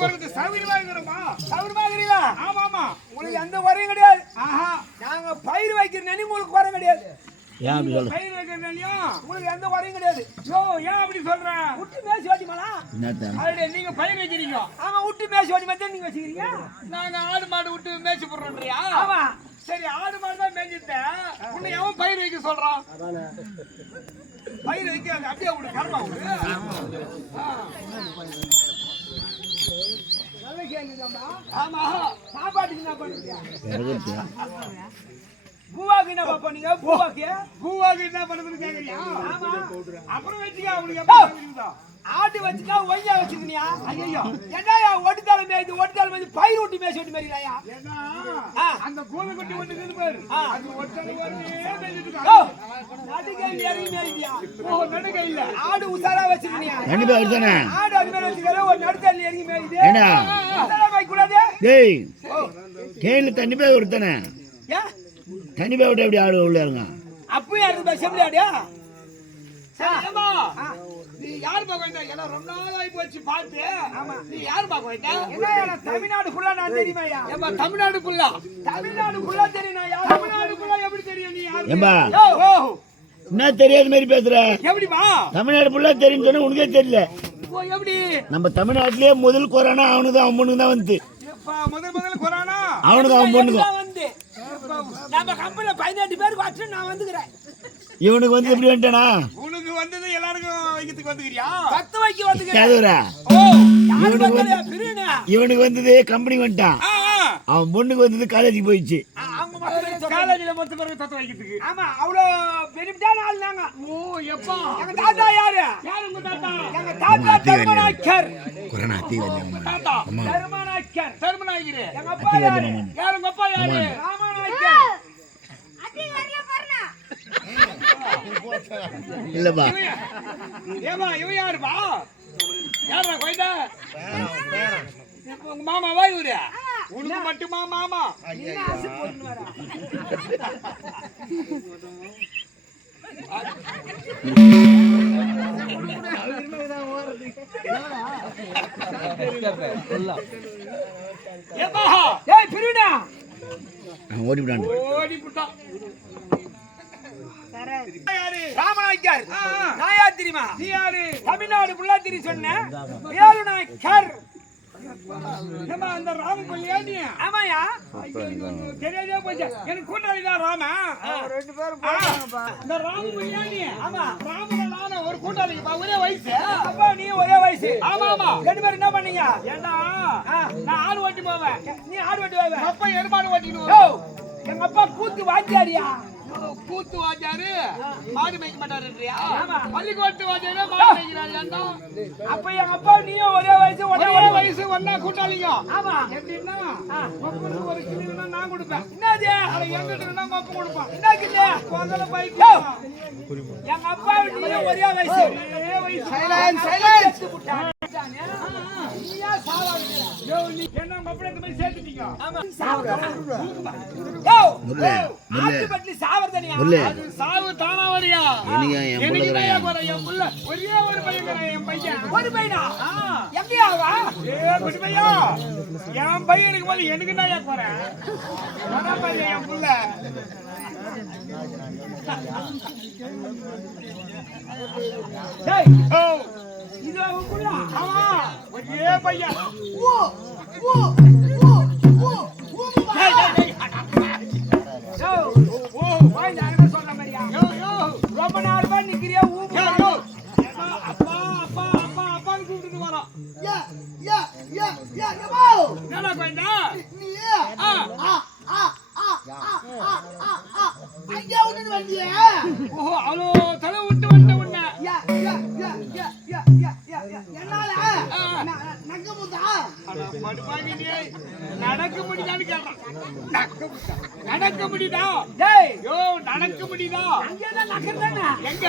போறது சௌகரியமா இருக்கிறோமா? சௌகரியமா இருக்கிறீங்களா? ஆமா ஆமா. உங்களுக்கு எந்த குறையும் கிடையாது. ஆஹா. நாங்க பயிர் வைக்கிறனால உங்களுக்கு குறை கிடையாது. ஏன் அப்படி சொல்ற? பயிர் வைக்கிறனாலயும் உங்களுக்கு எந்த குறையும் கிடையாது. யோ ஏன் அப்படி சொல்ற? விட்டு மேய்ச்சி ஓட்டிமாலா? என்னத்த? அதே நீங்க பயிர் வைக்கிறீங்க. ஆமா விட்டு மேய்ச்சி ஓட்டி மட்டும் நீங்க வச்சுக்கிறீங்க. நாங்க ஆடு மாடு விட்டு மேய்ச்சி போடுறோம்ன்றியா? ஆமா. சரி ஆடு மாடு தான் மேய்ஞ்சிட்ட. உன்னை எவன் பயிர் வைக்க சொல்றான்? பயிர் வைக்க அப்படியே விடு கர்மா விடு. நல்ல கேள்விதான்பா. ஆமா. சாப்பாட்டுக்கு என்ன பண்ணுறீங்க? விறகுத்தியா? பூவாக்கு என்ன பண்ணீங்க? பூவாக்கு என்ன பண்ணுதுன்னு கேக்குறியா? ஆமா. அப்புறம் வச்சுக்க அவனுக்கு எப்படி இருக்குதா? ஆட்டு வச்சுக்கா ஒய்யா வச்சுக்கினியா? ஐயோ என்னையா ஒட்டுத்தால மேய்ச்சி பயிர் ஊட்டி மேய்ச்சி ஓட்டி மேய்க்கிறாயா? ஏன்னா அந்த கோழி குட்டி ஒண்ணு இருக்குது பாரு. அது ஒட்டனை ஒண்ணே மேய்ச்சிட்டு நடுகையில் இறங்கி மேய்க்கியா? ஓ நடுகையில ஆடு உசாரா வச்சுக்கினியா? கண்டிப்பா வருதானே? ஆடு அது மேல வச்சுக்கிற ஒரு நடுக்கையில் இறங்கி மேய்க்குது. ஏண்டா? உசாரா மேய்க்க கூடாது. டேய் கேள்வி தண்ணி போய் விடுத்தானே? ஏன் தண்ணி போய் விட்டு எப்படி ஆடு உள்ள இருங்க? அப்பயும் இருந்து செம்மறி ஆடியா? ஏமா நீ யார் பாக்கோயிட்டா? ஏன்னா ரொம்ப நாள் ஆகி போச்சு பார்த்து. ஆமா நீ யார் பாக்கோயிட்டா? என்ன தமிழ்நாடு ஃபுல்லா நான் தெரியுமாயா? ஏமா தமிழ்நாடு ஃபுல்லா? தமிழ்நாடு ஃபுல்லா தெரியும். நான் யார் தமிழ்நாடு ஃபுல்லா எப்படி தெரியும் நீ யார்? ஏம்பா ஓ என்ன தெரியாத மாதிரி பேசுற? எப்படிமா? தமிழ்நாடு ஃபுல்லா தெரியும் சொன்னா உனக்கே தெரியல. ஓ எப்படி? நம்ம தமிழ்நாட்டிலேயே முதல் கொரோனா அவனுக்கு தான் அம்மனுக்கு தான் வந்து. முதல்ல கொரோனா அவனுக்கு அவன் பொண்ணுக்கும் வந்து நம்ம கம்பெனில 18 பேருக்கு வச்சு நான் வந்துக்கிறேன். இவனுக்கு வந்து எப்படி வந்துட்டானா? உனக்கு வந்தது எல்லாருக்கும் வைக்கிறதுக்கு வந்துக்கிறியா? 10 வைக்க வந்துக்கிறேன். அதுவரா? ஓ இவனுக்கு வந்து இவனுக்கு வந்தது கம்பெனி வந்துட்டான். அவன் பொண்ணுக்கு வந்தது காலேஜுக்கு போயிடுச்சு. அவங்க மட்டும் காலேஜ்ல மொத்த பேருக்கு தத்து வைக்கிறதுக்கு. ஆமா அவ்வளோ பெனிஃபிட்டான ஆள் நாங்க. ஓ எப்பா எங்க தாத்தா யாரு? யாரு உங்க தாத்தா? எங்க தாத்தா தர்மநாயக்கர். கொரோனா அத்தி உங்க தாத்தா தர்மநாயக்கர். தர்மநாயகர். எங்க அப்பா யாரு? யாரு உங்க அப்பா யாரு? ராமநாயக்கர். இல்லப்பா ஏமா இவ யாருப்பா? யாரா கோயிட்டா? உங்க மாமாவா இவரு? உனக்கு மட்டுமா மாமா? என்ன ஆசை போட்டுன்னு வரா? ஏப்பா ஏய் பிரிடா ஓடி விடான். ஓடி புட்டா. யாரு? ராமநாயக்கர். நான் யார் தெரியுமா? நீ யாரு? தமிழ்நாடு ஃபுல்லா திரி சொன்னேன். வேலுநாயக்கர். ஏமா அந்த ராம பள்ளியா நீ? ஆமாயா. தெரியாதே போச்சு. எனக்கு கூட்டாளி தான் ராமா. ரெண்டு பேரும் போறாங்கப்பா. இந்த ராம பள்ளியா நீ? ஆமா. ராமல நானே ஒரு கூட்டாளிப்பா ஒரே வயசு. அப்பா நீ ஒரே வயசு. ஆமா ஆமா. ரெண்டு பேரும் என்ன பண்ணீங்க? ஏண்டா நான் ஆடு ஓட்டி போவேன். நீ ஆடு ஓட்டி போவே. அப்பா எருமாடு ஓட்டிட்டு ஓ வருவான். எங்க அப்பா கூத்து வாத்தியாரியா? கூத்து வாஜாரு மாடு மேய்க்க மாட்டாருன்றியா? ஆமா. பள்ளிக்கூட்டு வாஜாரு மாடு மேய்க்கிறாருடா. அப்ப எங்க அப்பா நீயும் ஒரே வயசு ஒரே வயசு ஒண்ணா கூட்டாளிங்க. ஆமா. எப்படின்னா ஒப்பனுக்கு ஒரு கிளினா நான் கொடுப்பேன். என்னது? அத எங்கிட்ட இருந்தா ஒப்ப கொடுப்பான். என்ன கிட்ட? முதல்ல பைக் எங்க அப்பா நீயும் ஒரே வயசு. ஒரே வயசு. சைலன்ஸ் நீயா சாவாதீங்க. நீ என்ன மப்பளத்து போய் சேர்த்துட்டீங்க. ஆமா சாவு. முல்லை ஆட்டு பட்டி சாவர்தனியா? முல்லை அது சாவு தானா வரியா? என்னையா என் புள்ள எனக்கு இருக்கறான். தான் போற என் புள்ள ஒரே ஒரு பையன் என் பையன். ஒரு பையனா? எங்கயா வா? குட்டி பையா என் பையனுக்கு போது எனக்கு தான் போறேன். அதான் பையன் என் புள்ள. டேய் ஓ இது உங்களுக்குள்ள. ஆமா ஒரே பையன். ஓ ஓ ஓ ஓ டேய் டேய் டேய் யோ ஓ வாய் நான் சொல்ற மாதிரியா? யோ யோ ரொம்ப நாளா நிக்கிறியா? யோ யோ அப்பா அப்பா அப்பா அப்பான்னு கூப்பிட்டு வரோம். யா யா யா யா யோ என்னடா கோயிண்டா? நீ ஆ ஐயா உடனே வந்தியே. ஓஹோ அவ்வளோ தலை விட்டு வந்த உன்னை. யா யா யா யா யா யா யா யா என்னால நங்க முதா அட படுபாங்க நீ நடக்க முடியுதான்னு கேட்டான். நடக்க முடியுதா? டேய் யோ நடக்க முடியுதா? அங்க தான் நகர்றேனா? எங்க?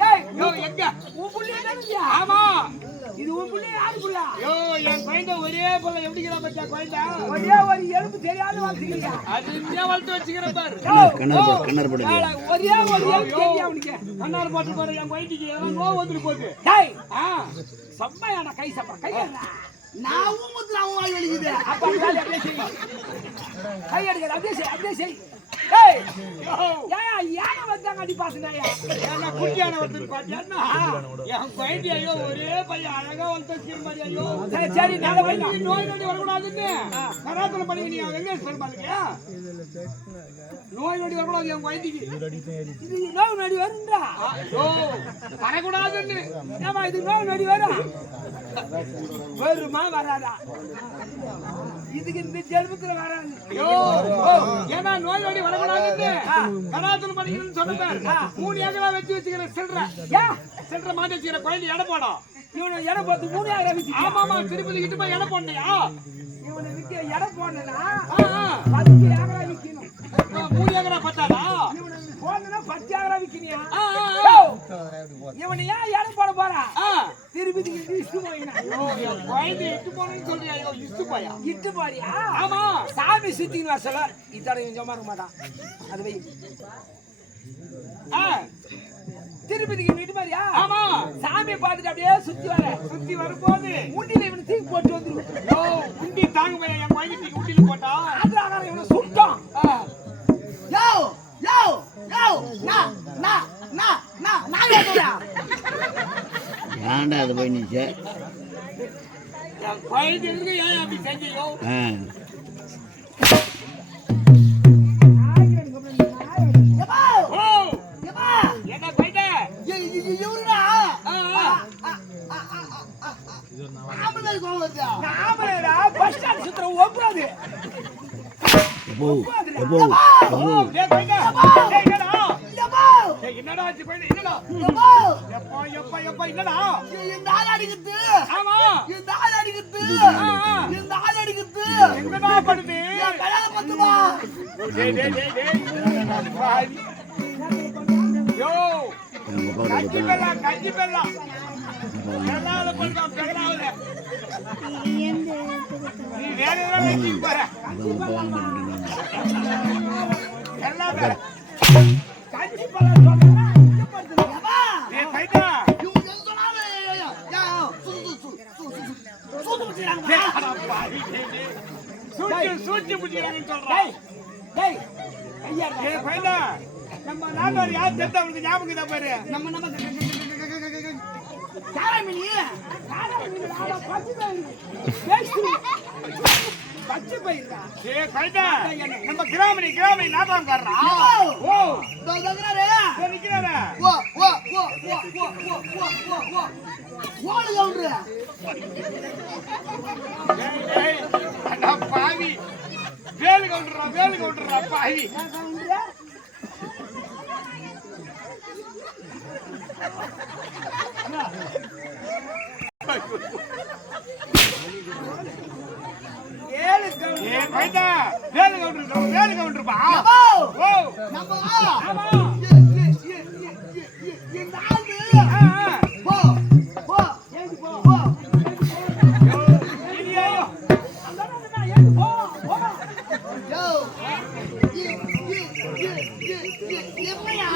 டேய் யோ எங்க? உன் புள்ளைய தானயா? ஆமா. இது உன் புள்ளைய யாரு புள்ள? யோ என் குழந்தை ஒரே போல எப்படிங்கிற பத்தியா குழந்தை? ஒரே ஒரு எலும்பு தெரியாத வளர்த்துக்கிறியா? அது இன்னே வளர்த்து வச்சுக்கிற பாரு. கண்ணார் போடுங்க. ஒரே ஒரு எலும்பு தெரியா உனக்கு? கண்ணார் போட்டு பாரு என் குழந்தைக்கு எல்லாம் நோவு வந்துட்டு போகுது. டேய் ஆ செம்மையான கை சப்பா கையறா. நான் ஊமுத்துல அவன் வாய் வலிக்குது. அப்ப அந்த வேலையை அப்படியே செய். கை எடுக்காத, அப்படியே செய். ஏய், ஏயா யானை வந்தாங்க அடி பாசுனாயா? ஏன்னா குட்டியான ஒருத்தர் பாத்தியான்னா என் குழந்தை ஐயோ ஒரே பையன் அழகா வந்து மாதிரி ஐயோ சரி நாளை போய் நோய் நொடி வரக்கூடாதுன்னு கராத்தல பண்ணி நீ வெங்கடேஸ்வரன் பாருங்க நோய் நொடி வரக்கூடாது என் குழந்தைக்கு இது நோய் நொடி வரும்டா. ஓ வரக்கூடாதுன்னு ஏமா இது நோய் நொடி வரும்? வருமா வராதா? இதுக்கு இந்த ஜென்மத்துல வராது. ஐயோ ஏன்னா நோய் நொடி வரக்கூடாதுன்னு கராத்தல பண்ணிக்கணும்னு சொன்னேன் 3 ஏக்கரா வச்சுக்கிற சில்லற மாட்டி வச்சுக்கிற குழந்தை எடை போடும் இவனை இடம் பார்த்து 3 ஏக்கரா வச்சு. ஆமாமா திருப்பதி கிட்ட போய் எடை போடணையா இவனை விற்க இடம் போடனா 10 ஏக்கரா விற்கணும். 3 ஏக்கரா பத்தாதா இவனை போடனா 10 ஏக்கரா விற்கணியா? இவனை ஏன் இடம் போட போறா? திருப்பதிக்கு இஷ்டு போயினா குழந்தை இட்டு போனேன்னு சொல்றியா ஐயோ இஷ்டு போயா இட்டு போறியா? ஆமா சாமி சுத்தின்னு வர சொல்ல இத்தனை கொஞ்சமா இருக்க மாட்டான். அது வை. திருப்பதிக்கு வீட்டு மாதிரியா? ஆமா சாமியை பார்த்துட்டு அப்படியே சுத்தி வரும்போது முண்டியில இவனை தூக்கி போட்டு வந்துருவோம். யோ குண்டி தாங்க போய் என் குழந்தைக்கு குண்டில போட்டா ஆந்திராக்கார இவனை சுட்டான். யோ யோ யோ நான் ஏத்துறா. ஏன்டா அது போய் நிச்ச என் குழந்தை இருக்கு ஏன் அப்படி செஞ்சியோ ஓ ஏப்பா என்ன குழந்தை இவருடா ஆம்பளை கோவம் வருதா? ஆமரேடா பஸ் ஸ்டாண்ட் சுத்துற ஒப்பாது. எப்போ எப்போ டேய் குழந்தை டேய் என்னடா ஏப்பா டேய் என்னடா ஆச்சு குழந்தை என்னடா ஏப்பா எப்பா என்னடா இந்த ஆள் அடிக்குது. ஆமா இந்த ஆள் அடிக்குது. இந்த ஆள் அடிக்குது. எங்கடா படுது கல்யாணம் பண்ணுமா? டேய் பாவி யோ கஞ்சி பெல்லா எல்லால பண்ணா பெல்லாவுல நீ வேற ஏதாவது வச்சிட்டு போற எல்லாம் வேற கஞ்சி பழம் சொல்றா இங்க படுத்து. ஏப்பா டேய் பைட்டா இவங்க என்ன சொன்னாங்க? யா சூத்து முடிச்சாங்க. பாவி சூச்சி புடிக்கிறாங்கன்னு சொல்றா டேய் டேய் ஐயா டேய் பைட்டா நம்ம நாட்டார் யார் தெரிஞ்ச அவனுக்கு ஞாபகம் தான் பாரு நம்ம காரமணி பச்சை பயிரா. டேய் பைட்டா நம்ம கிராமணி நாட்டாம் காரரா ஓ தங்கறாரே நிக்கிறாரே ஓ ஓடு கவுண்டரு. டேய் அண்ணா பாவி வேலு கவுண்டரா பாவி ஏழு கவுண்டர். ஏய் பைட்டா வேலு கவுண்டர்ப்பா ஓ நம்ம ஆமா இந்த ஆளு போ ஏழு போ. போ இல்லையோ அந்தானடா ஏழு போ. யோ என்னையா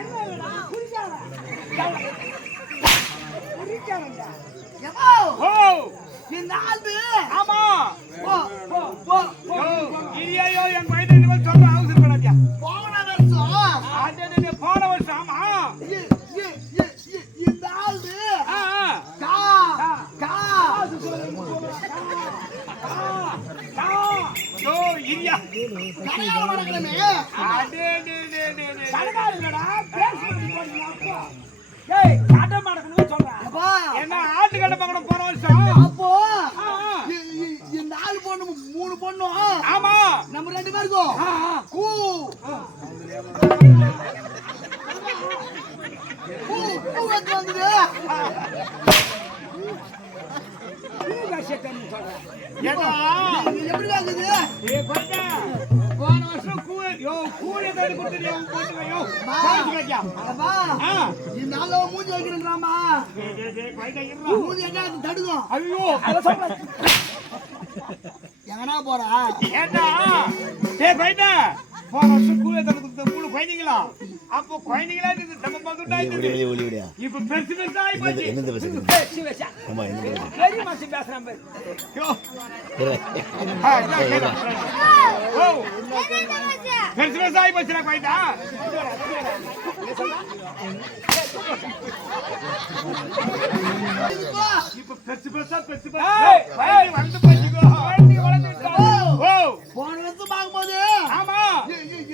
என்னடா குடிச்சாரா? குடிச்சாரா? ஏப்பா ஓ இந்த ஆளு ஆமா போ இல்லையோ என் பையன் இந்த மாதிரி சொல்ற அவசரம் படாதியா போன வருஷம் அதே போன வருஷம் ஆமா இந்த ஆளு கா கா யோ இரியா கல்யாணம் நடக்கணுமே. அதே கணக்கால் இல்லடா பேசுறது போடுங்க அப்பா. டேய் காட்ட மாட்டேன்னு சொல்றா. அப்பா என்ன ஆட்டுக்கடை பக்கம் போன வருஷம் அப்போ இந்த ஆளு பொண்ணு 3 பொண்ணும் ஆமா நம்ம 2 பேருக்கும் கூ வந்து வந்தது. பூகாசக்கன்னு சொல்றா. ஏடா எப்படி ஆகுது? ஏய் பையா போன வருஷம் கூழ தேடி கொடுத்துறியா உன் போட்டுவையோ பாத்துக்கயா அப்பா இந்த ஆளு மூஞ்சி வைக்கிறேன்றாமா. பையா இருடா மூஞ்சி எங்க தடுக்கும்? ஐயோ அத சொல்றா. எங்கனா போறா? ஏடா டேய் பையா போன வருஷம் கூவே தனக்கு 3 குழந்தைங்களா அப்போ குழந்தைங்களா இது நம்ம பந்துட்டாயிட்டு ஒளிவிடியா இப்போ பெருசு பெருசா ஆயி போச்சு என்னது பேசுறது சிவசா ஆமா என்னது பெரிய மனுஷன் பேசுறான் பாரு ஓ பெருசு பெருசா ஆயி போச்சுடா குழந்தை இப்போ பெருசு பெருசா வந்து போச்சுக்கோ ஓ போன வருஷம் பார்க்கும்போது ஆமா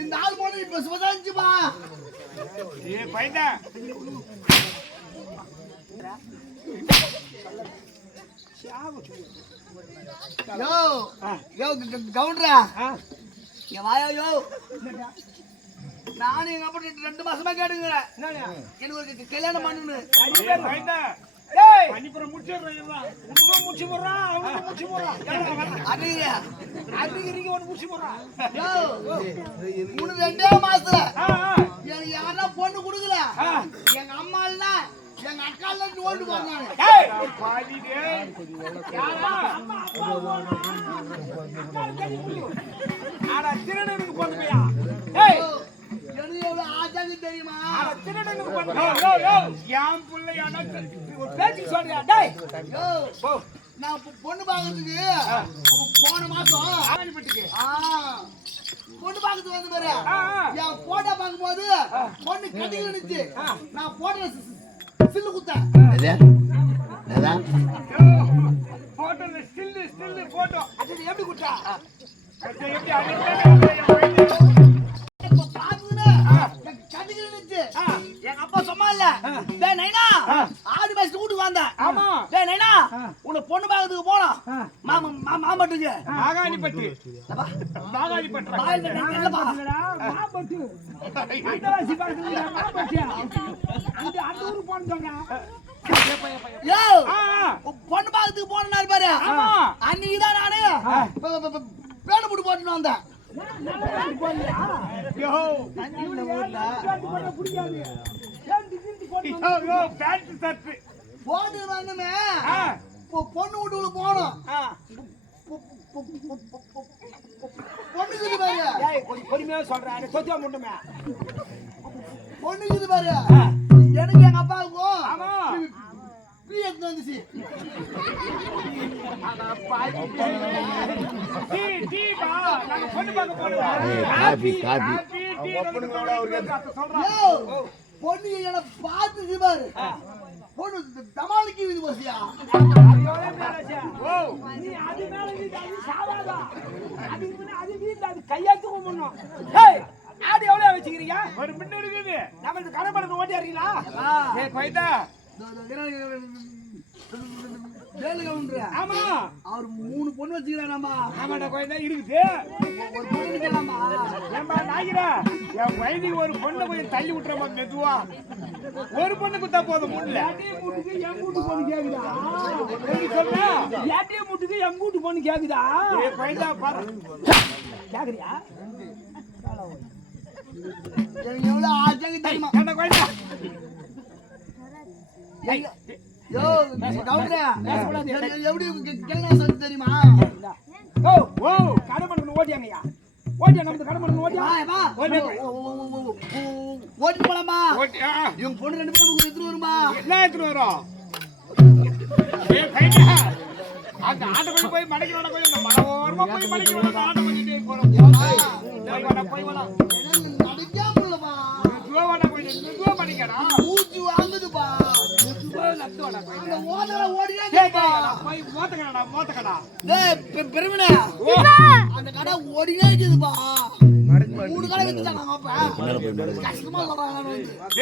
இந்த ஆள் போன இப்ப சுபதாஞ்சுமா ஏ பையன் யோ யோ கவுண்டரா இங்க வாயா யோ நானும் எங்க அப்பா 2 மாசமா கேட்டுங்கிறேன் எனக்கு ஒரு கல்யாணம் பண்ணு பையன் டேய் பனிப்புற முடிச்சிடுறா உனக்கு முச்சி போறான் அவனுக்கு முச்சி போறான் அன்னைக்கு அன்னைக்கு ஒன்னு முச்சி போறான் யோ 2 மாசத்துல எனக்கு யாரா பொண்ணு கொடுக்கல எங்க அம்மா இல்ல எங்க அக்கா இல்ல ஓட்டு போறாங்க டேய் பாதி டேய் யாரா அம்மா அப்பா ஆனா திருடனுக்கு போடுறியா டேய் எனக்கு எவ்வளவு ஆச்சாங்க தெரியுமா ஆனா திருடனுக்கு போடுறியா யாம் புள்ள எனக்கு ஒரு பேச்சு சொல்றியா டேய் யோ நான் பொண்ணு பார்க்கறதுக்கு போன மாசம் ஆணிப்பட்டுக்கு பொண்ணு பார்க்கறதுக்கு வந்து பாரு என் போட்டோ பார்க்கும்போது பொண்ணு கட்டில நிச்சு நான் போட்டோ சில்லு குத்தேன் என்னதா போட்டோல ஸ்டில் போட்டோ அது எப்படி குட்டா எப்படி இப்ப பாத்துக்கினே கட்டில நிச்சு எங்க அப்பா சொன்னா இல்ல டேய் நைனா ஆடி மாசம் வீட்டுக்கு வந்தேன் ஆமா டேய் நைனா உன்னை பொண்ணு பார்க்கறதுக்கு போனோம் மாமாட்டுக்கு மாகாணிப்பட்டு மாகாணிப்பட்டு பாயில் இல்லப்பா மாபட்டு அந்தவாசி பாக்குறீங்க மாபட்டு அந்த ஊரு போன்னு சொன்னா யோ பொண்ணு பார்க்கறதுக்கு போனாரு பாரு அன்னைக்கு தான் நானு பேடு போட்டு போட்டுட்டு வந்தேன் யோ பிடிக்காது யோ பேண்ட் ஷர்ட் போட்டு வந்தமே பொண்ணு வீட்டுக்குள்ள போனோம் பொண்ணுக்குது பாரு கொஞ்சம் பொறுமையா சொல்றேன் சொத்தியா முட்டுமே பொண்ணுக்குது பாரு எனக்கு எங்க அப்பாவுக்கும் ஆமா ஃப்ரீ எடுத்து வந்துச்சு டீ பா நாங்க பொண்ணு பார்க்க போறோம் காபி காபி டீ சொல்றோம் யோ பொண்ணு எனக்கு பார்த்துச்சு பாரு பொண்ணு தமாலிக்கு இது பசியா ஓ நீ அது மேல வீட்டு அது சாவாதா அது வீட்டு அது கையாத்து கும்பிடணும் டேய் ஆடு எவ்வளவு வச்சுக்கிறீங்க ஒரு மின்னு இருக்குது நம்ம கடை படத்தை ஓட்டி அறியலா ஏ கொய்தா ஆமா அவர் 3 பொண்ணு வச்சுக்கிறாராமா ஆமாடா கொய்தா இருக்குது ஒரு பொண்ணு வைக்கலாமா ஏம்பா நாயிரா என் வயதுக்கு ஒரு பொண்ணை கொஞ்சம் தள்ளி விட்டுறமா மெதுவா ஒரு பொண்ணு குத்தா போதும் முன்ன முட்டுக்கு என் வீட்டு பொண்ணு கேக்குதா எப்படி சொல்ற ஏடிஎம் முட்டுக்கு என் வீட்டு பொண்ணு கேக்குதா ஏ கொய்தா பாரு கேக்குறியா எனக்கு எவ்வளவு ஆச்சாங்க தெரியுமா என்ன கொய்தா யோ கவுண்டரா எப்படி கேள்வி சொல்லி தெரியுமா ஓ ஓ கடை படத்தை ஓட்டியாங்கய்யா ஓட்டியா நம்ம கடை படத்தை ஓட்டியா வா ஓட்டி போலாமா ஓட்டி இவங்க பொண்ணு 2 பேரும் எடுத்துட்டு வருமா என்ன எடுத்துட்டு வரோம் ஏ கொய்தா அந்த ஆட்டோ கொஞ்சம் போய் மடக்கிறோட கொஞ்சம் இந்த மனோரமா போய் மடக்கிறோட ஆட்டோ பண்ணிட்டே போறோம் போய் வரலாம் நடிக்காமலமா மெதுவா கொஞ்சம் மெதுவா பண்ணிக்கடா மூச்சு வாங்குதுப்பா அந்த ஓதற ஓடியே போய் மோத்தக்கடா டேய் பெருமனே அந்த கடை ஓடியே இருக்குதுப்பா 3 கடை வச்சுட்டாங்க அப்ப கஷ்டமா சொல்றாங்க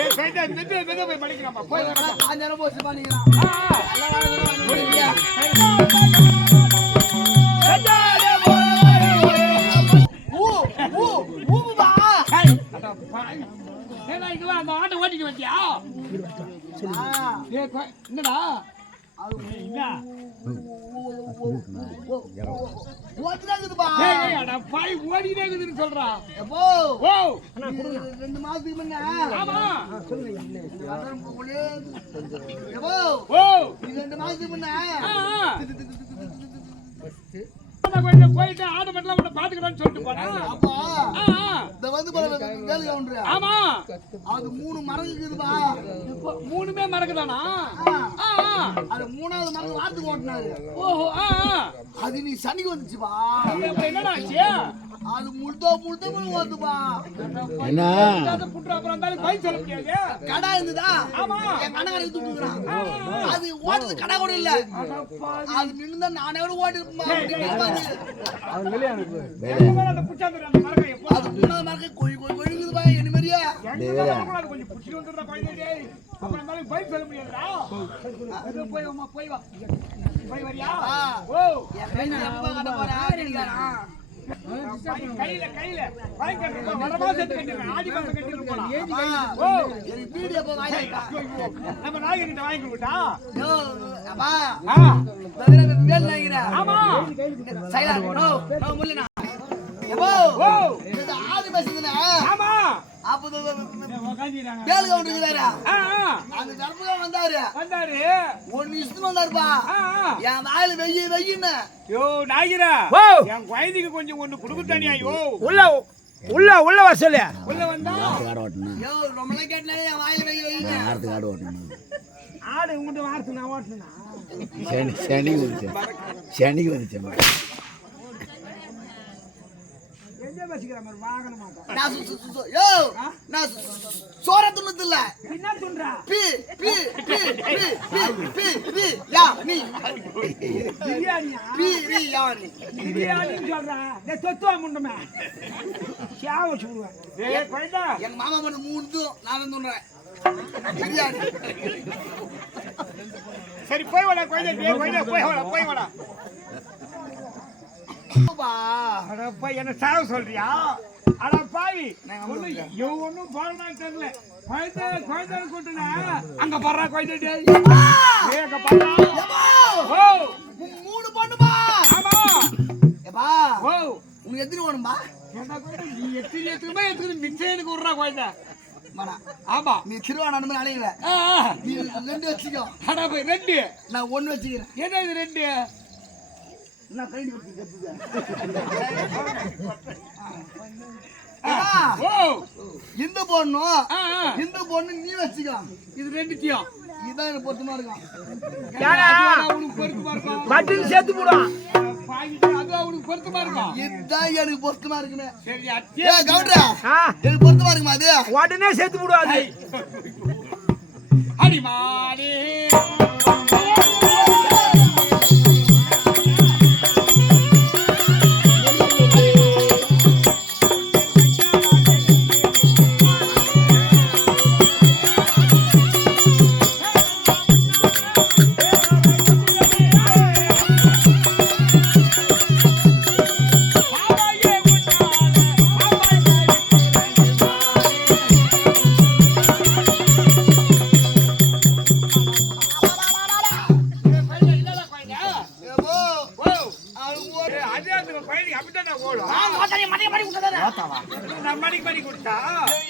ஏய் கொய்தா மெதுவா போய் மடக்கிறோம் போய் வரலாம் காஞ்சரம் போச்சு பாத்தீங்களா ஏன்னா இங்க வா அந்த ஆட்டோ ஓட்டிட்டு வந்தியா என்னடா ஓட்டுறாங்கதுப்பா ஏய் அட பாய் ஓடிட்டே இருக்குதுன்னு சொல்றா எப்போ ஓ 2 மாசத்துக்கு முன்ன ஆமா எப்போ ஓ 2 மாசத்துக்கு முன்ன கொஞ்சம் போயிட்டு ஆடு மட்டும் உன்னை பாத்துக்கலாம்னு சொல்லிட்டு போனா அப்பா ஆ, ஆ. இந்த வந்து பாரு வேலு கவுண்டரு ஆமா அது 3 மரம் இருக்குதுப்பா இப்போ மூணுமே மறக்குதானா ஆ, ஆ. அது 3வது மரம் வாத்துக்கு ஓட்டினாரு ஓஹோ ஆ, ஆ. அது நீ சனிக்கு வந்துச்சுப்பா அப்ப என்னடா ஆச்சு அது முழுதோ ஓட்டுப்பா என்ன அதை புட்டு அப்புறம் இருந்தாலும் பைக் சொல்ல முடியாது கடை இருந்துதா ஆமா என் கணவரை தூக்குறான் அது ஓட்டுறது கடை கூட இல்ல அது நின்று நானே கூட ஓட்டி அந்த புச்சாந்து அந்த மரக்கை எப்போ அது 3வது மரம் கொழுங்குதுப்பா என்ன மாதிரியா அது கொஞ்சம் புடிச்சு வந்துடுறா பையனே அப்புறம் இருந்தாலும் பைக் சொல்ல முடியாதுடா அது போய் அம்மா போய் வா போய் வரியா ஓ என் கையில எப்ப கட்ட போறா கையில கையில பைக் கட்டுறோம் வர மாசத்து கட்டிடுறேன் ஆடி மாசம் கட்டிடுறோம் போலாம் ஓ எனக்கு வீடியோ எப்ப வாங்கிட்டா நம்ம நாயகன் கிட்ட வாங்கி கொடுத்தா யோ அப்பா ஆ தவிர வேல் நாய்கிறா ஆமா சைலா நோ நோ முள்ளனா எப்போ ஓ இது ஆதி பேசுதுனா ஆமா அப்போ உட்கார்ந்திராங்க வேல் கவுண்டர் இருந்தாரா ஆ ஆ அந்த தரப்புல வந்தாரு வந்தாரு ஒன்னு இஷ்டம் வந்தாருப்பா ஆ ஆ என் வாயில வெய்யின்னு யோ நாயகிரா ஓ என் குழந்தைக்கு கொஞ்சம் ஒண்ணு கொடுக்குத்தானியா யோ உள்ள வா சொல்லு உள்ள வந்தா காடு ஓட்டணும் யோ ரொம்ப நாள் கேட்டனே என் வாயில வெய்யின்னு நேரத்துக்கு காடு ஓட்டணும் ஆடு உங்கள்கிட்ட வார்த்தை நான் ஓட்டுனா சனிக்கு வந்துச்சு எந்த வச்சுக்கிற மாதிரி வாகன மாட்டோம் நான் யோ நான் சோற துண்ணது இல்ல என்ன துன்றா பி பி பி பி பி பி பி யா நீ பிரியாணியா பி ரி யா நீ பிரியாணின்னு சொல்றா டேய் தொத்துவா முண்டமே சாவ சொல்லுவேன் ஏய் கொய்தா எங்க மாமா பண்ண 3 நான் துன்றேன் பிரியாணி சரி போய் வாடா கொய்தா டேய் கொய்தா போய் வாடா பா அட போய் என்ன சாவ சொல்றியா அட பாவி ஒண்ணும் போறமான்னு தெரியல கொய்தா கூட்டுனா அங்க பாறா கொய்தா டேய் ஏய் அங்க பாறா ஓ 3 பண்ணுமா ஆமா ஏப்பா ஓ உனக்கு எத்தனை வேணும்பா என்ன கொய்தா நீ எத்தனை மிச்சம் எனக்கு விடுறா கொய்தா மாடா ஆமா நீ திருவான நம்பர் அலையல ஆ நீ 2 வச்சுக்கோ அட போய் ரெண்டு நான் 1 வச்சுக்கிறேன் என்ன இது ரெண்டு நான் கைடி வச்சு கத்துதேன் ஓ இந்த பொண்ணு ஆ ஆ இந்த பொண்ணு நீ வச்சுக்கோ இது ரெண்டுத்தியும் இதான் எனக்கு பொருத்தமா இருக்கும் அவனுக்கு பொருத்தமா இருக்கும் பட்டில் சேர்த்து போடுவான் அது அவனுக்கு பொருத்தமா இருக்கும் இதுதான் எனக்கு பொருத்தமா இருக்குமே சரி ஏ கவுண்டரா எனக்கு பொருத்தமா இருக்குமா அது உடனே சேர்த்து போடுவாது அடிமாடி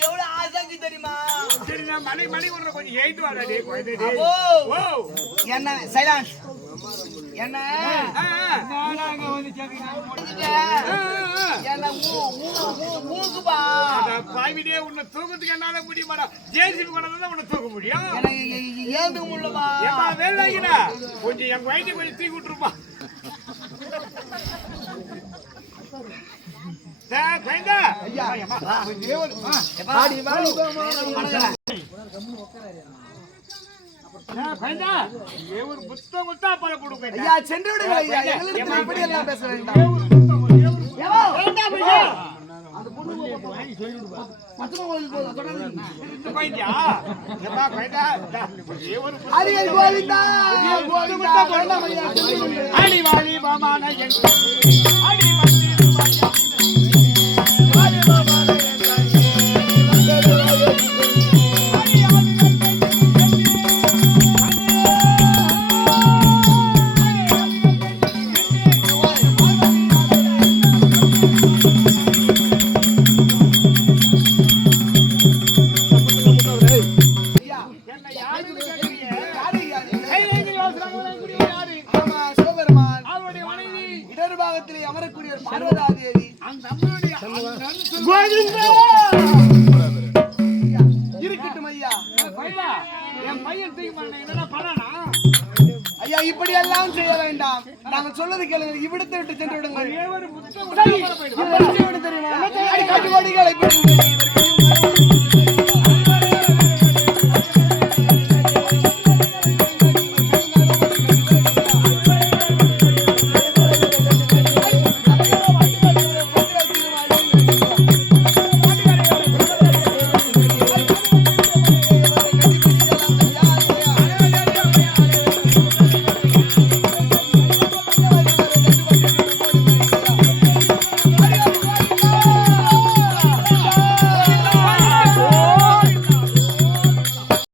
எவ்வளவு ஆசைக்கு தெரியுமா என்ன சைலன்ஸ் என்ன என்ன மூக்குப்பா உன்னை தூக்கத்துக்கு என்னால முடியுமாடா ஜேசிபி கொண்டாதான் உன்னை தூக்க முடியும் எனக்கு ஏந்துக்க முடியலப்பா வேலையா கொஞ்சம் என் வயசு கொஞ்சம் தூக்கி விட்டுருப்பா ஒரு புத்தகம் கொடுத்தா பல கொடுப்பேன் ஐயா சென்று விடுங்க ஐயா எங்களுக்கு இப்படி எல்லாம் பேச வேண்டாம் அந்த பொண்ணு பச்சை கோயில் போதும் தொடர்ந்து அடியை கோவிந்தா அடிவாளி பாமான பீடத்திலே அமரக்கூடிய ஒரு பார்வதா தேவி அந்த அம்மனுடைய அண்ணன் சொல்லு. கோவிந்தா! இருக்கட்டும் ஐயா. பையா, என் பையன் தூக்கி மாட்டேன் என்னடா பண்ணானா? ஐயா இப்படி எல்லாம் செய்ய வேண்டாம். நாங்கள் சொல்றது கேளுங்க. இவ்விடத்தை விட்டு சென்று விடுங்கள். ஒரே ஒரு முத்தம் சரி, கொடுத்தா போயிடுவா. என்ன செய்ய வேண்டும் தெரியுமா? அடி காட்டு கோடிகளை பிடித்து